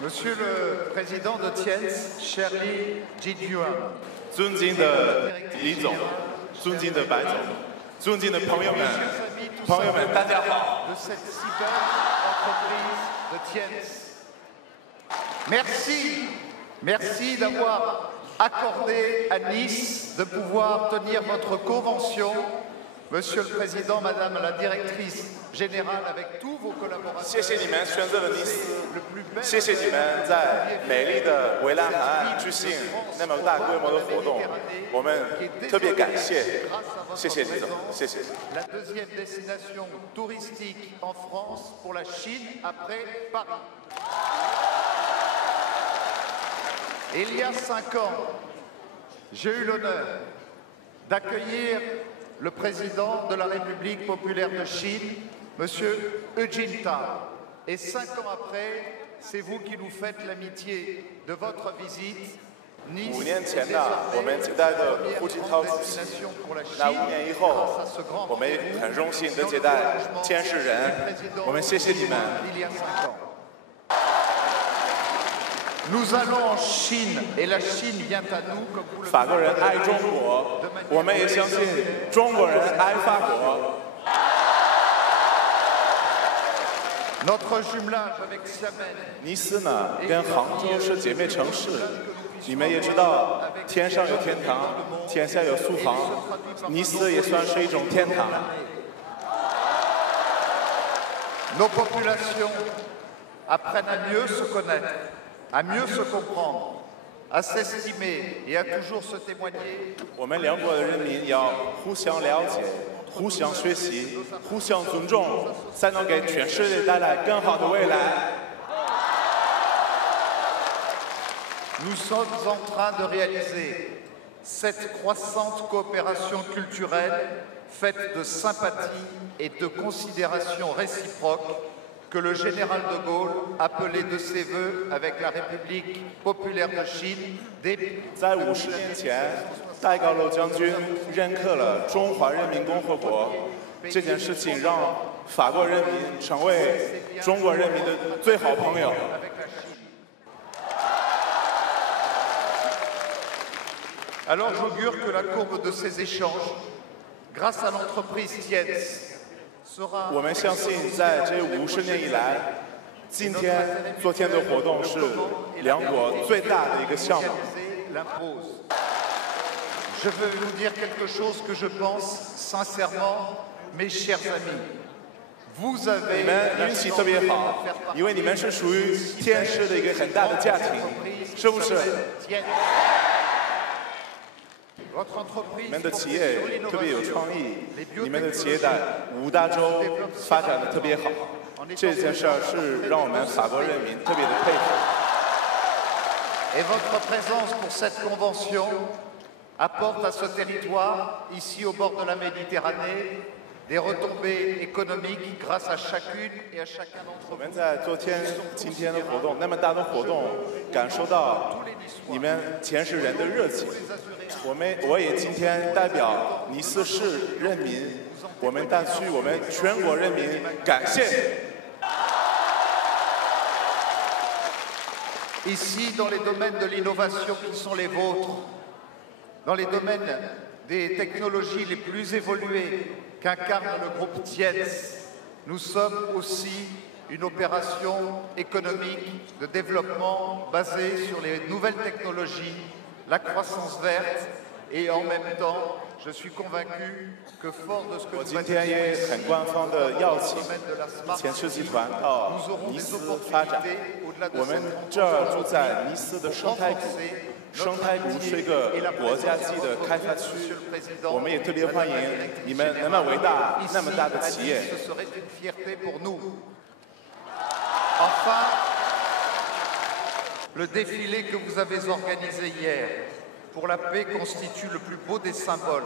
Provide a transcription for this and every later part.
Monsieur le président de Tiens, cher Li Jiyuan, 尊敬的李总，尊敬的白总，尊敬的朋友们，大家好。 de cette si belle entreprise de Tiens. Merci d'avoir accordé à Nice de pouvoir tenir votre convention. Monsieur le Président, Madame la Directrice Générale, avec tous vos collaborateurs. 谢谢你们选择了尼斯，谢谢你们在美丽的维兰海岸举行那么大规模的活动，我们特别感谢，谢谢李总，谢谢。 La deuxième destination touristique en France pour la Chine après Paris. Il y a 5 ans, j'ai eu l'honneur d'accueillir le président de la République populaire de Chine, M. Hu Jintao. Et 5 ans après, c'est vous qui nous faites l'amitié de votre visite. Nice 5年前呢，我们接待的胡锦涛主席。那5年以后，我们也很荣幸的接待监事人。我们谢谢你们。 Nous allons en Chine et la Chine vient à nous comme vous le 法国人爱中国，我们也相信中国人爱法国。 Notre jumelage avec Xiamen 尼斯呢，跟杭州是姐妹城市。你们也知道，天上有天堂，天下有苏杭，尼斯也算是一种天堂。 Nos populations apprennent à mieux se connaître, à mieux se comprendre, à s'estimer et à toujours se témoigner. 我们两国的人民要互相了解、互相学习、互相尊重，才能给全世界带来更好的未来。 Nous sommes en train de réaliser cette croissante coopération culturelle faite de sympathie et de considération réciproque que le général de Gaulle appelait de ses voeux avec la République populaire de Chine dès 在50年前，戴高乐将军认可了中华人民共和国，这件事情让法国人民成为中国人民的最好朋友。 Alors j'augure que la courbe de ces échanges, grâce à l'entreprise Tiens, sera 我们相信，在这50年以来，昨天的活动是两国最大的一个项目。 l'impose. Je veux vous dire quelque chose que je pense sincèrement, mes chers amis. Vous 你 avez 们 la 运气 chance 特别 de 好 faire partie 因为你们是属于天使的一个很大的家庭，是不是？ Tiens. Votre entreprise 你们的 porte 企业 sur 特别有 l'innovation, 创意， les 你们的企业 biotechnologies, 在5大洲发展的特别好，这件事儿是让我们法国人民特别的佩服。 Et votre présence pour cette convention apporte à ce territoire, ici au bord de la Méditerranée, des retombées économiques grâce à chacune et à chacun d'entre 我 vous. 们在今天的活动那么大的活动，感受到你们前世人的热情。我也今天代表尼斯市人民，我们带去我们全国人民感谢。 Ici, dans les domaines de l'innovation qui sont les vôtres, dans les domaines des technologies les plus évoluées qu'incarne le groupe Tiens, nous sommes aussi une opération économique de développement basée sur les nouvelles technologies, la croissance verte et en même temps, je suis convaincu que fort de ce que 我 nous 今天也很官方的邀请 de la smart 前世集团 city, 到 nous aurons 尼 des 斯发展。 opportunités au-delà de 我们 cette 这儿住在尼斯的生态谷， renforcer 生态谷是一个国家级的开发区，我们也特别欢迎你们那么伟大、那么大的企业。 Ce serait une fierté pour nous. Enfin, le défilé que vous avez organisé hier pour la paix constitue le plus beau des symboles,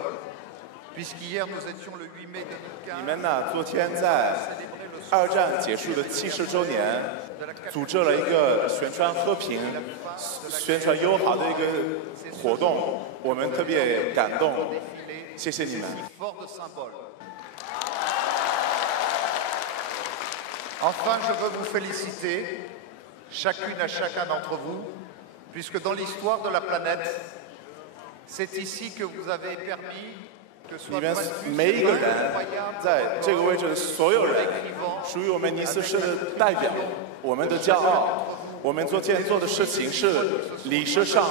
puisqu'hier nous étions le 8 mai 2015. 你们呢，昨天在2战结束的70周年，组织了一个宣传和平、宣传友好的一个活动，我们特别感动，谢谢你们。 Fort de symbole. Enfin, je veux vous féliciter. chacune à chacun d'entre vous, puisque dans l'histoire de la planète, c'est ici que vous avez permis que 你 soit 们 vaincu 每一个人 incroyable 在这个位置的所有人，属于我们尼斯市的代表，我们的骄傲，我们今天做的事情是历史上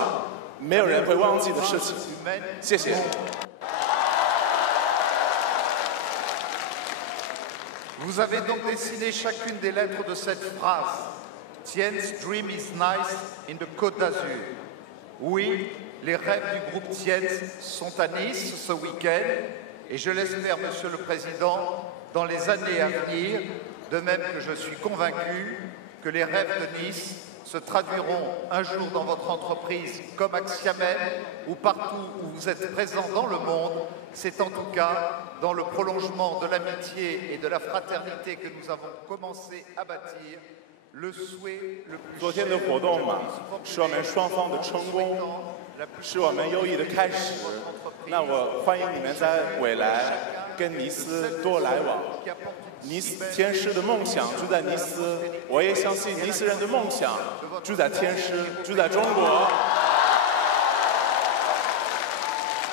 没有人会忘记的事情。谢谢。 Vous avez donc dessiné chacune des lettres de cette phrase. Tien's dream is nice in the Côte d'Azur. Oui, les rêves du groupe Tien's sont à Nice ce week-end et je l'espère, Monsieur le Président, dans les années à venir, de même que je suis convaincu que les rêves de Nice se traduiront un jour dans votre entreprise comme Axiamen ou partout où vous êtes présents dans le monde. C'est en tout cas dans le prolongement de l'amitié et de la fraternité que nous avons commencé à bâtir le souhait le plus 昨天的活动嘛，是我们双方的成功，是我们友谊的开始。那我欢迎你们在未来跟尼斯多来往。尼斯天师的梦想住在尼斯，我也相信尼斯人的梦想住在天师，住在中国。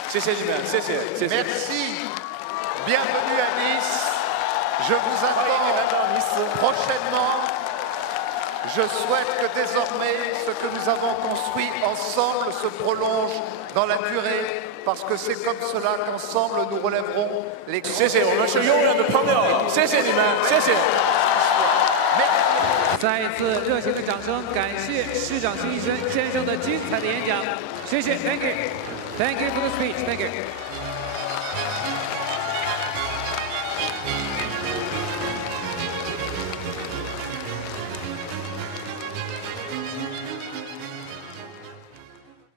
谢谢你们，谢谢，谢谢。 Merci. Bienvenue à Nice. Je vous attends prochainement. Je souhaite que désormais ce que nous avons construit ensemble se prolonge dans la durée, parce que c'est comme cela qu'ensemble nous relèverons les. 谢谢，我们是永远的朋友。谢谢你们，谢谢。 再一次热情的掌声，感谢市长徐一轩先生的精彩的演讲，谢谢 ，Thank you for the speech，Thank you。